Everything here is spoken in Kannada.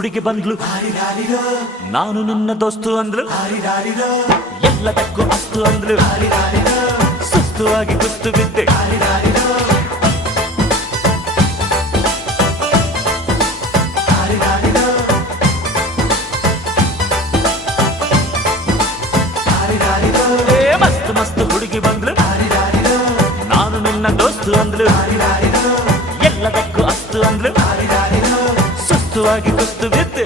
ಹುಡುಗಿ ಬಂದ್ಲು, ನಾನು ನಿನ್ನ ದೋಸ್ತು ಅಂದ್ಲು, ಎಲ್ಲದಕ್ಕೂ ಅಸ್ತು ಅಂದ್ಲು, ಸುಸ್ತುವಾಗಿ ಕುಸ್ತು ಬಿದ್ದೆ. ಮಸ್ತ್ ಮಸ್ತ್ ಹುಡುಗಿ ಬಂದ್ಲು, ನಾನು ನಿನ್ನ ದೋಸ್ತು ಅಂದ್ಲು, ಎಲ್ಲದಕ್ಕೂ ಅಸ್ತು ಅಂದ್ಲು, ಸುಸ್ತುವಾಗಿ ಕುಸ್ತು ಬಿದ್ದೆ.